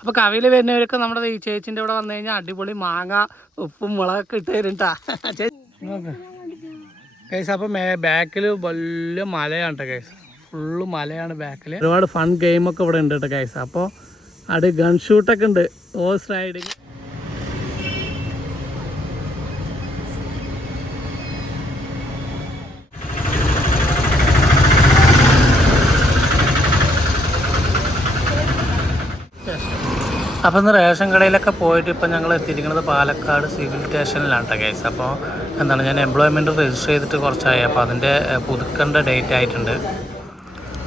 അപ്പോൾ കവിയിൽ വരുന്നവരൊക്കെ നമ്മുടെ ഈ ചേച്ചിന്റെ ഇവിടെ വന്നു കഴിഞ്ഞാൽ അടിപൊളി മാങ്ങ ഉപ്പും മുളകൊക്കെ ഇട്ട് തരുംട്ടാ കേസ് അപ്പോൾ മേ ബാക്കിൽ വലിയ മലയാണ് കേട്ടോ കേസ്. ഫുള്ള് മലയാണ് ബാക്കിൽ ഒരുപാട് ഫൺ ഗെയിമൊക്കെ ഇവിടെ ഉണ്ട് കേട്ടോ കേസ്. അപ്പോൾ അടി ഗൺ ഷൂട്ടൊക്കെ ഉണ്ട്. ഹോസ് റൈഡിങ് അപ്പോൾ ഇന്ന് റേഷൻ കടയിലൊക്കെ പോയിട്ട് ഇപ്പോൾ ഞങ്ങൾ എത്തിയിരിക്കുന്നത് പാലക്കാട് സിവിൽ സ്റ്റേഷനിലാണ് കേട്ടോ കേസ് അപ്പോൾ എന്താണ് ഞാൻ എംപ്ലോയ്മെന്റ് രജിസ്റ്റർ ചെയ്തിട്ട് കുറച്ചായി. അപ്പോൾ അതിന്റെ പുതുക്കേണ്ട ഡേറ്റ് ആയിട്ടുണ്ട്.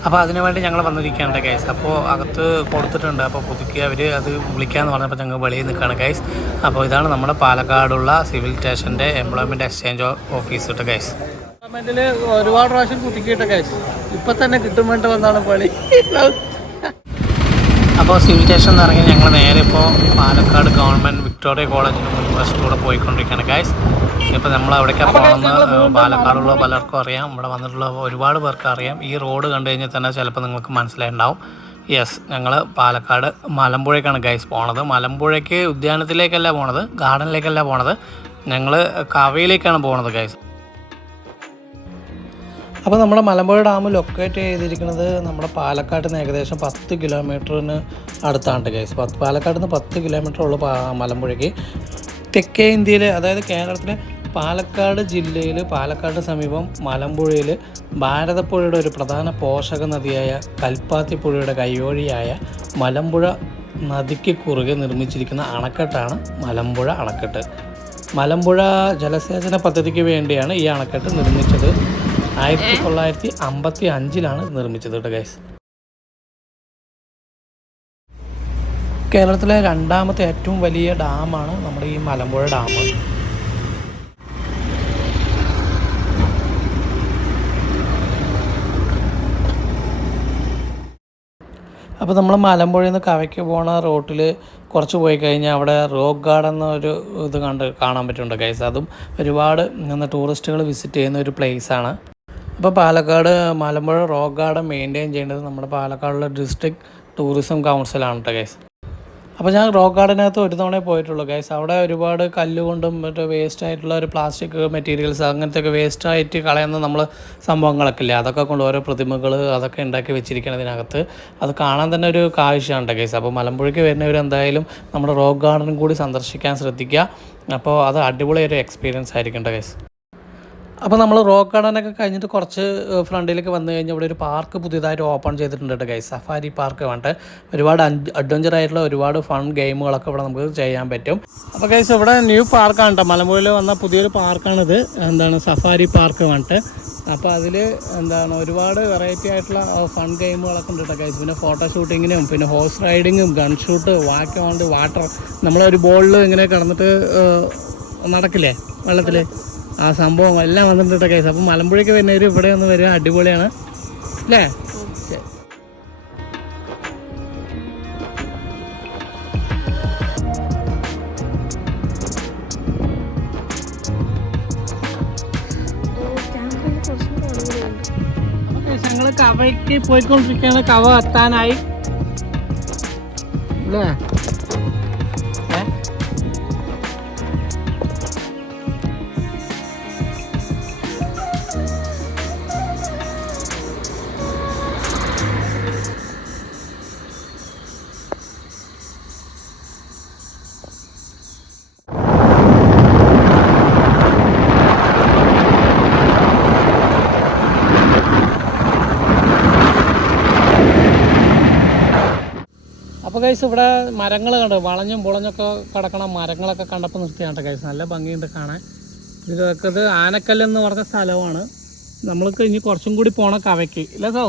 അപ്പോൾ അതിനു വേണ്ടി ഞങ്ങൾ വന്നിരിക്കുകയാണ് കേസ് അപ്പോൾ അകത്ത് കൊടുത്തിട്ടുണ്ട്. അപ്പോൾ പുതുക്കി അവർ അത് വിളിക്കാമെന്ന് പറഞ്ഞപ്പോൾ ഞങ്ങൾ വെളിയിൽ നിൽക്കുകയാണ് കേസ് അപ്പോൾ ഇതാണ് നമ്മുടെ പാലക്കാടുള്ള സിവിൽ സ്റ്റേഷന്റെ എംപ്ലോയ്മെന്റ് എക്സ്ചേഞ്ച് ഓഫീസ് കേട്ടോ എംപ്ലോയ്മെന്റിൽ ഒരുപാട് പ്രാവശ്യം പുതുക്കിയിട്ട് കേസ് ഇപ്പം തന്നെ കിട്ടും വേണ്ടി വന്നാണ് പണി. അപ്പോൾ സിവിൽ സ്റ്റേഷൻ എന്ന് ഇറങ്ങി ഞങ്ങൾ നേരെ ഇപ്പോൾ പാലക്കാട് ഗവൺമെന്റ് വിക്ടോറിയ കോളേജിന് മുൻവശത്തൂടെ പോയിക്കൊണ്ടിരിക്കുകയാണ് ഗൈസ് ഇപ്പോൾ നമ്മൾ അവിടേക്കാണ് പോകുന്നത് പാലക്കാടുള്ള പലർക്കും അറിയാം. ഇവിടെ വന്നിട്ടുള്ള ഒരുപാട് പേർക്ക് അറിയാം. ഈ റോഡ് കണ്ടു കഴിഞ്ഞാൽ തന്നെ ചിലപ്പോൾ നിങ്ങൾക്ക് മനസ്സിലായിട്ടുണ്ടാവും. യെസ് ഞങ്ങൾ പാലക്കാട് മലമ്പുഴയ്ക്കാണ് ഗൈസ് പോണത്. മലമ്പുഴയ്ക്ക് ഉദ്യാനത്തിലേക്കല്ല പോണത് ഗാർഡനിലേക്കല്ല പോണത്. ഞങ്ങൾ കവയിലേക്കാണ് പോണത് ഗൈസ്. അപ്പോൾ നമ്മുടെ മലമ്പുഴ ഡാം ലൊക്കേറ്റ് ചെയ്തിരിക്കുന്നത് നമ്മുടെ പാലക്കാട് നിന്ന് ഏകദേശം പത്ത് കിലോമീറ്ററിന് അടുത്താണ് ഗൈസ് പത്ത് പാലക്കാട് നിന്ന് പത്ത് കിലോമീറ്റർ ഉള്ള മലമ്പുഴയ്ക്ക് തെക്കേ ഇന്ത്യയിലെ അതായത് കേരളത്തിലെ പാലക്കാട് ജില്ലയിൽ പാലക്കാട് സമീപം മലമ്പുഴയിൽ ഭാരതപ്പുഴയുടെ ഒരു പ്രധാന പോഷക നദിയായ കൽപ്പാത്തിപ്പുഴയുടെ കൈവഴിയായ മലമ്പുഴ നദിക്ക് കുറുകെ നിർമ്മിച്ചിരിക്കുന്ന അണക്കെട്ടാണ് മലമ്പുഴ അണക്കെട്ട്. മലമ്പുഴ ജലസേചന പദ്ധതിക്ക് വേണ്ടിയാണ് ഈ അണക്കെട്ട് നിർമ്മിച്ചത്. ആയിരത്തി തൊള്ളായിരത്തി അമ്പത്തി അഞ്ചിലാണ് നിർമ്മിച്ചത് കേട്ടോ ഗൈസ് കേരളത്തിലെ രണ്ടാമത്തെ ഏറ്റവും വലിയ ഡാമാണ് നമ്മുടെ ഈ മലമ്പുഴ ഡാം. അപ്പോൾ നമ്മൾ മലമ്പുഴയിൽ നിന്ന് കവയ്ക്ക് പോണ റോട്ടിൽ കുറച്ച് പോയി കഴിഞ്ഞാൽ അവിടെ റോക്ക് ഗാർഡൻ എന്നൊരു ഇത് കണ്ട് കാണാൻ പറ്റുന്നുണ്ട് ഗൈസ് അതും ഒരുപാട് ടൂറിസ്റ്റുകൾ വിസിറ്റ് ചെയ്യുന്ന ഒരു പ്ലേസാണ് അപ്പോൾ Palakkad Malampuzha rock garden maintain ചെയ്യേണ്ടത് നമ്മുടെ പാലക്കാടുള്ള ഡിസ്ട്രിക്ട് ടൂറിസം കൗൺസിലാണ് കേട്ടോ ഗൈസ് അപ്പോൾ ഞാൻ റോക്ക് ഗാർഡനകത്ത് ഒരു തവണ പോയിട്ടുള്ളൂ ഗൈസ് അവിടെ ഒരുപാട് കല്ലുകൊണ്ടും മറ്റേ വേസ്റ്റ് ആയിട്ടുള്ള ഒരു പ്ലാസ്റ്റിക് മെറ്റീരിയൽസ് അങ്ങനത്തെ ഒക്കെ വേസ്റ്റ് ആയിട്ട് കളയുന്ന നമ്മൾ സംഭവങ്ങളൊക്കെ ഇല്ലേ? അതൊക്കെ കൊണ്ട് ഓരോ പ്രതിമകൾ അതൊക്കെ ഉണ്ടാക്കി വെച്ചിരിക്കുന്നതിനകത്ത് അത് കാണാൻ തന്നെ ഒരു കാഴ്ചയാണ് ഗൈസ് അപ്പോൾ മലമ്പുഴയ്ക്ക് വരുന്നവർ എന്തായാലും നമ്മുടെ റോക്ക് ഗാർഡൻ കൂടി സന്ദർശിക്കാൻ ശ്രദ്ധിക്കുക. അപ്പോൾ അത് അടിപൊളി ഒരു എക്സ്പീരിയൻസ് ആയിരിക്കും ഗൈസ് അപ്പോൾ നമ്മൾ റോക്ക് ഗാർഡനൊക്കെ കഴിഞ്ഞിട്ട് കുറച്ച് ഫ്രണ്ടിലേക്ക് വന്നു കഴിഞ്ഞാൽ ഇവിടെ ഒരു പാർക്ക് പുതിയതായിട്ട് ഓപ്പൺ ചെയ്തിട്ടുണ്ട് കേട്ടോ ഗൈസ് സഫാരി പാർക്ക് വേണ്ട ഒരുപാട് അഡ്വഞ്ചർ ആയിട്ടുള്ള ഒരുപാട് ഫൺ ഗെയിമുകളൊക്കെ ഇവിടെ നമുക്ക് ചെയ്യാൻ പറ്റും. അപ്പോൾ ഗൈസ് ഇവിടെ ന്യൂ പാർക്കാണ് കേട്ടോ. മലമ്പുഴയിൽ വന്ന പുതിയൊരു പാർക്കാണിത് എന്താണ് സഫാരി പാർക്ക് വേണ്ടിട്ട് അപ്പോൾ അതിൽ എന്താണ് ഒരുപാട് വെറൈറ്റി ആയിട്ടുള്ള ഫൺ ഗെയിമുകളൊക്കെ ഉണ്ട് കേട്ടോ ഗൈസ് പിന്നെ ഫോട്ടോ ഷൂട്ടിങ്ങിനും പിന്നെ ഹോഴ്സ് റൈഡിങ്ങും ഗൺഷൂട്ട് വാക്ക് വേണ്ട വാട്ടർ നമ്മളൊരു ബോളിൽ ഇങ്ങനെ കിടന്നിട്ട് നടക്കില്ലേ? വെള്ളത്തിൽ ആ സംഭവം എല്ലാം വന്നിട്ടുണ്ട് കേസ്. അപ്പം മലമ്പുഴയ്ക്ക് വരുന്നവർ ഇവിടെ ഒന്ന് വരിക അടിപൊളിയാണ്. അല്ലേ? ഞങ്ങൾ കവയ്ക്ക് പോയിക്കൊണ്ടിരിക്കുകയാണ്. കവ എത്താനായി. അല്ലേ? അപ്പോൾ കൈസ് ഇവിടെ മരങ്ങൾ കണ്ടു? വളഞ്ഞും പൊളഞ്ഞൊക്കെ കിടക്കണ മരങ്ങളൊക്കെ കണ്ടപ്പോൾ നിർത്തിയാണ് കൈസ് നല്ല ഭംഗിയുണ്ട് കാണാൻ. ഇതൊക്കെ ഇത് ആനക്കല്ല് എന്ന് പറഞ്ഞ സ്ഥലമാണ്. നമ്മൾക്ക് ഇനി കുറച്ചും കൂടി പോണ കവയ്ക്ക്. ഇല്ലേ സോ?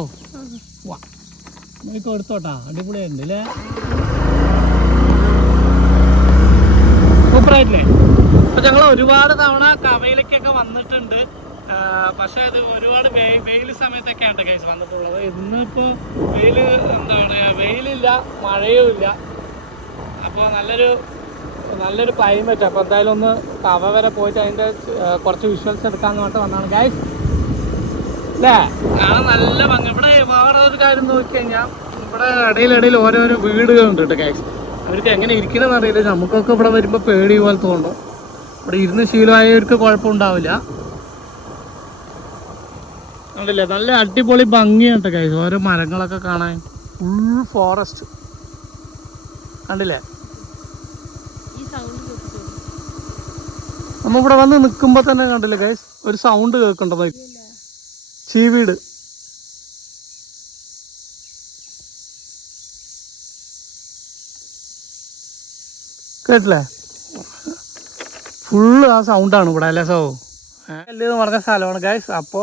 വാ. നമുക്ക് എടുത്തോട്ടാ. അടിപൊളിയായിട്ടുണ്ട് അല്ലേ സൂപ്പറായിട്ടില്ലേ ഞങ്ങൾ ഒരുപാട് തവണ കവയിലേക്കൊക്കെ വന്നിട്ടുണ്ട്. പക്ഷേ അത് ഒരുപാട് വെയിൽ സമയത്തൊക്കെയാണ് കേസ് വന്നിട്ടുള്ളത്. ഇന്നിപ്പോൾ വെയിൽ എന്താ പറയുക വെയിലില്ല മഴയും ഇല്ല. അപ്പോൾ നല്ലൊരു നല്ലൊരു ക്ലൈമറ്റ് അപ്പോൾ എന്തായാലും ഒന്ന് കവ വരെ പോയിട്ട് അതിന്റെ കുറച്ച് വിഷ്വൽസ് എടുക്കാമെന്ന് പറഞ്ഞിട്ട് വന്നാണ് ഗൈസ് അല്ലേ ആ നല്ല ഭംഗി. ഇവിടെ വേറെ ഒരു കാര്യം നോക്കി കഴിഞ്ഞാൽ ഇവിടെ ഇടയിലിടയിൽ ഓരോരോ വീടുകളുണ്ട് കേട്ടോ ഗൈസ് അവർക്ക് എങ്ങനെ ഇരിക്കണമെന്ന് അറിയില്ല. നമുക്കൊക്കെ ഇവിടെ വരുമ്പോൾ പേടി പോലെ തോന്നും. ഇവിടെ ഇരുന്ന് ശീലമായവർക്ക് കുഴപ്പമുണ്ടാവില്ല കണ്ടില്ലേ? നല്ല അടിപൊളി ഭംഗിയുണ്ട് കൈ. ഓരോ മരങ്ങളൊക്കെ കാണാൻ. ഫുൾ ഫോറസ്റ്റ് കണ്ടില്ലേ? ഈ സൗണ്ട് കേൾപ്പിച്ചോ നമ്മ ഇവിടെ വന്ന് നിൽക്കുമ്പോൾ തന്നെ കണ്ടില്ലേ ഗൈസ് ഒരു സൗണ്ട് കേൾക്കണ്ടത്. ചീവീട് കേട്ടില്ലേ? ഫുള്ള് ആ സൗണ്ടാണ് ഇവിടെ അല്ലേ സോ? എന്ന് പറഞ്ഞ സ്ഥലമാണ്. ഗൈസ് അപ്പോ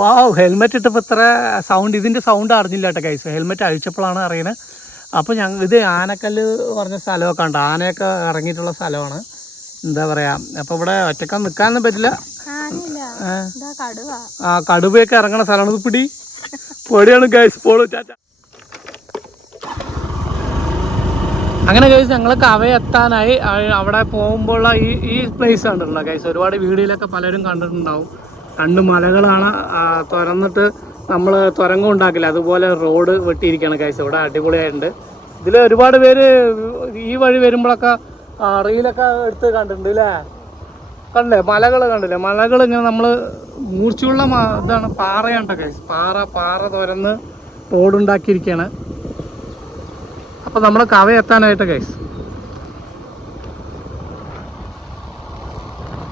വാവ് ഹെൽമെറ്റ് ഇട്ടപ്പോൾ ഇത്ര സൗണ്ട് ഇതിന്റെ സൗണ്ട് അറിഞ്ഞില്ല കേട്ടോ ഗൈസ് ഹെൽമെറ്റ് അഴിച്ചപ്പോഴാണ് അറിയുന്നത് അപ്പോൾ ഞങ്ങൾ ഇത് ആനക്കല്ല് പറഞ്ഞ സ്ഥലമൊക്കെ ഉണ്ട് ആനയൊക്കെ ഇറങ്ങിയിട്ടുള്ള സ്ഥലമാണ്. എന്താ പറയാ അപ്പോൾ ഇവിടെ ഒറ്റക്കാൻ നിൽക്കാനൊന്നും പറ്റില്ല. ആ, കടുവ. ആ കടുവയൊക്കെ ഇറങ്ങണ സ്ഥലമാണ്. ഇത് പിടി. പൊടിയാണ് ഗൈസ് പോളു ചാച്ച. അങ്ങനെ കഴിച്ച് ഞങ്ങൾ കവ എത്താനായി. അവിടെ പോകുമ്പോഴുള്ള ഈ ഈ പ്ലേസ് കണ്ടിട്ടുള്ള കൈസ് ഒരുപാട് വീഡിയോയിലൊക്കെ പലരും കണ്ടിട്ടുണ്ടാവും. രണ്ട് മലകളാണ് തുറന്നിട്ട് നമ്മൾ തുരങ്കം ഉണ്ടാക്കില്ല. അതുപോലെ റോഡ് വെട്ടിയിരിക്കുകയാണ് കൈസ് ഇവിടെ അടിപൊളിയായിട്ടുണ്ട്. ഇതിൽ ഒരുപാട് പേര് ഈ വഴി വരുമ്പോഴൊക്കെ റീലൊക്കെ എടുത്ത് കണ്ടിട്ടുണ്ട് അല്ലേ കണ്ടില്ലേ? മലകൾ കണ്ടില്ലേ? മലകൾ ഇങ്ങനെ നമ്മൾ മൂർച്ചയുള്ള ഇതാണ് പാറയാണ് കേട്ടോ ഗൈസ് പാറ പാറ തുരന്ന് റോഡുണ്ടാക്കിയിരിക്കുകയാണ് അപ്പോൾ നമ്മൾ കവ എത്താനായിട്ട് കൈസ്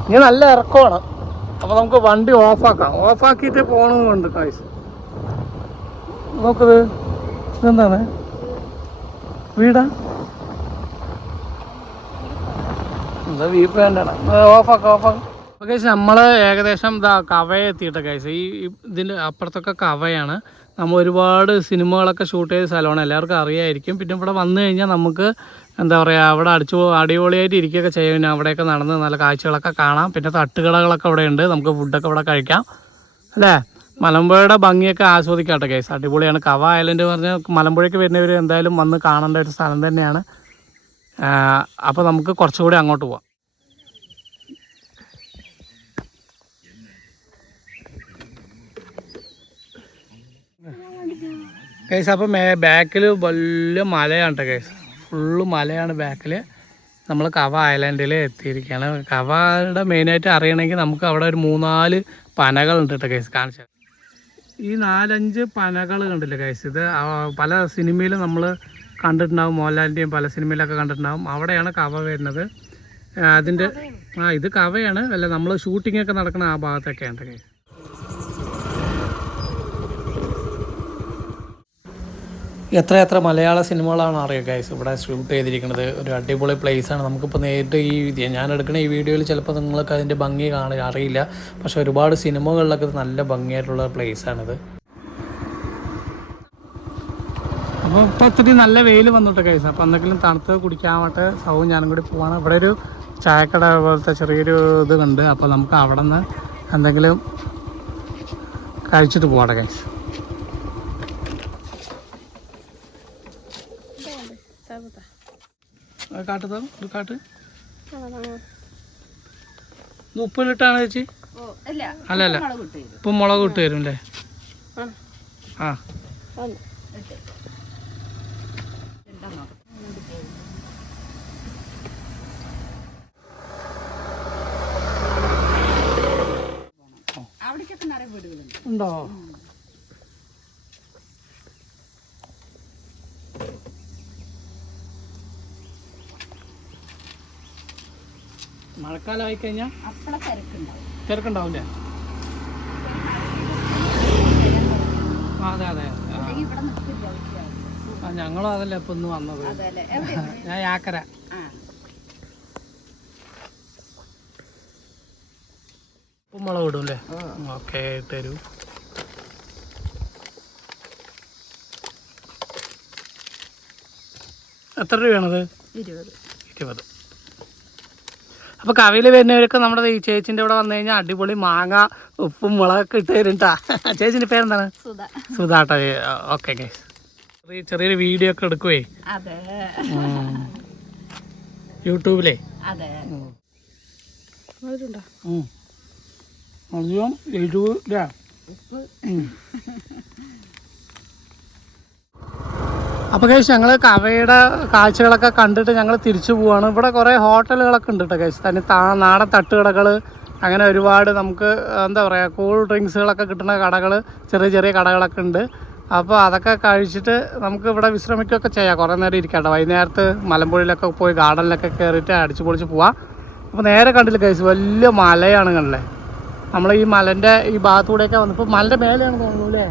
ഇനി നല്ല ഇറക്കമാണ്. അപ്പോൾ നമുക്ക് വണ്ടി ഓഫാക്കാം. ഓഫാക്കിയിട്ട് പോകണമെന്നുണ്ട് കൈസ് നോക്കത് ഇതെന്താണ്? വീടാ? എന്താ വീപ്പ് വേണ്ടാണ് ഓഫാക്കാം ഓഫാക്കാം. നമ്മൾ ഏകദേശം ഇതാ കവയെ എത്തിയിട്ട കേസ് ഈ- ഇതിന്റെ അപ്പുറത്തൊക്കെ കവയാണ്. നമ്മൾ ഒരുപാട് സിനിമകളൊക്കെ ഷൂട്ട് ചെയ്ത സ്ഥലമാണ്. എല്ലാവർക്കും അറിയായിരിക്കും. പിന്നെ ഇവിടെ വന്നു കഴിഞ്ഞാൽ നമുക്ക് എന്താ പറയുക അവിടെ അടിച്ചു അടിപൊളിയായിട്ട് ഇരിക്കുകയൊക്കെ ചെയ്യാം. പിന്നെ അവിടെയൊക്കെ നടന്ന് നല്ല കാഴ്ചകളൊക്കെ കാണാം. പിന്നെ തട്ടുകടകളൊക്കെ അവിടെ ഉണ്ട്. നമുക്ക് ഫുഡൊക്കെ ഇവിടെ കഴിക്കാം. അല്ലേ? മലമ്പുഴയുടെ ഭംഗിയൊക്കെ ആസ്വദിക്കാട്ടെ കേസ് അടിപൊളിയാണ്. കവ ഐലൻഡ് പറഞ്ഞാൽ മലമ്പുഴയ്ക്ക് വരുന്നവർ എന്തായാലും വന്ന് കാണേണ്ട ഒരു സ്ഥലം തന്നെയാണ്. അപ്പോൾ നമുക്ക് കുറച്ചുകൂടി അങ്ങോട്ട് പോവാം. കേസ് അപ്പോൾ മേ ബാക്കിൽ വലിയ മലയാണ് കേസ്. ഫുള്ള് മലയാണ് ബാക്കിൽ നമ്മൾ കവ ഐലൻഡിൽ എത്തിയിരിക്കുകയാണ് കവയുടെ മെയിനായിട്ട് അറിയണമെങ്കിൽ നമുക്ക് അവിടെ ഒരു മൂന്നാൽ പനകളുണ്ട് കേട്ടോ കേസ് കാണിച്ചത്. ഈ നാലഞ്ച് പനകൾ കണ്ടില്ല കേസ്? ഇത് പല സിനിമയിലും നമ്മൾ കണ്ടിട്ടുണ്ടാവും. മോഹൻലാലിന്റെയും പല സിനിമയിലൊക്കെ കണ്ടിട്ടുണ്ടാവും. അവിടെയാണ് കവ വരുന്നത്. അതിന്റെ ആ ഇത് കവയാണ്. അല്ല നമ്മൾ ഷൂട്ടിങ്ങൊക്കെ നടക്കുന്ന ആ ഭാഗത്തൊക്കെയാണ് കേസ്. എത്ര എത്ര മലയാള സിനിമകളാണ് അറിയുക ഗൈസ് ഇവിടെ ഷൂട്ട് ചെയ്തിരിക്കുന്നത്. ഒരു അടിപൊളി ആണ്. നമുക്കിപ്പോൾ നേരിട്ട് ഈ ഞാൻ എടുക്കുന്ന ഈ വീഡിയോയിൽ ചിലപ്പോൾ നിങ്ങൾക്ക് അതിന്റെ ഭംഗി കാണാൻ അറിയില്ല. പക്ഷെ ഒരുപാട് സിനിമകളിലൊക്കെ നല്ല ഭംഗിയായിട്ടുള്ള ആണിത്. അപ്പോൾ ഇപ്പോൾ ഒത്തിരി നല്ല വെയിൽ വന്നിട്ട് കഴിച്ചു അപ്പോൾ എന്തെങ്കിലും തണുത്ത് കുടിക്കാൻ വേണ്ടി സൗവും ഞാനും കൂടി പോവാണ്. ഇവിടെ ഒരു ചായക്കട പോലത്തെ ചെറിയൊരു ഇത് കണ്ട്. അപ്പോൾ നമുക്ക് അവിടെ നിന്ന് എന്തെങ്കിലും കഴിച്ചിട്ട് പോകട്ടെ കഴിച്ചു കാട്ടത് ഒരു കാട്ട്. ഇത് ഉപ്പിലിട്ടാണ് ചേച്ചി? അല്ല അല്ല ഉപ്പും മുളകും ഇട്ട് തരും. അല്ലേ? ആ. ആ. ഉണ്ടോ മഴക്കാലമായി കഴിഞ്ഞാൽ അപ്പള തിരക്കുണ്ടാവും. തിരക്കുണ്ടാവില്ലേ? അതെ അതെ ആ. ഞങ്ങളും അതല്ലേ ഇപ്പൊ ഇന്ന് വന്നത്. ഞാൻ യാക്കര. ഉപ്പുമുളക് ഉപ്പും മുളക് ഇടും അല്ലേ ഓക്കെ തരൂ. എത്ര രൂപയാണത്? ഇരുപത്. ഇരുപത്. അപ്പോൾ കവിയിൽ വരുന്നവരൊക്കെ നമ്മുടെ ഈ ചേച്ചിന്റെ ഇവിടെ വന്നു കഴിഞ്ഞാൽ അടിപൊളി മാങ്ങ ഉപ്പും മുളകൊക്കെ ഇട്ട് തരും ട്ടാ. ചേച്ചിന്റെ പേരെന്താണ്? സുധ. സുധാട്ടോ ഓക്കെ ചെറിയ ചെറിയൊരു വീഡിയോ ഒക്കെ എടുക്കുവേ? അതെ. യൂട്യൂബിലേ. അധികം എഴുപത്. അപ്പോൾ കേസ് ഞങ്ങൾ കവയുടെ കാഴ്ചകളൊക്കെ കണ്ടിട്ട് ഞങ്ങൾ തിരിച്ചു പോവാണ്. ഇവിടെ കുറേ ഹോട്ടലുകളൊക്കെ ഉണ്ട് കേട്ടോ കേസ് തന്നെ താ നാടൻ തട്ടുകടകൾ അങ്ങനെ ഒരുപാട് നമുക്ക് എന്താ പറയുക കൂൾ ഡ്രിങ്ക്സുകളൊക്കെ കിട്ടുന്ന കടകൾ ചെറിയ ചെറിയ കടകളൊക്കെ ഉണ്ട്. അപ്പോൾ അതൊക്കെ കഴിച്ചിട്ട് നമുക്ക് ഇവിടെ വിശ്രമിക്കുകയൊക്കെ ചെയ്യാം. കുറേ നേരം ഇരിക്കാട്ടോ. വൈകുന്നേരത്ത് മലമ്പുഴയിലൊക്കെ പോയി ഗാർഡനിലൊക്കെ കയറിയിട്ട് അടിച്ചു പൊളിച്ച് പോവാം. അപ്പോൾ നേരെ കണ്ടില്ല കേസ് വലിയ മലയാണ് കണ്ടല്ലേ? നമ്മൾ ഈ മലന്റെ ഈ ഭാഗത്തൂടെയൊക്കെ വന്നപ്പോൾ മലന്റെ മേലെയാണ് തോന്നുന്നു അല്ലേ?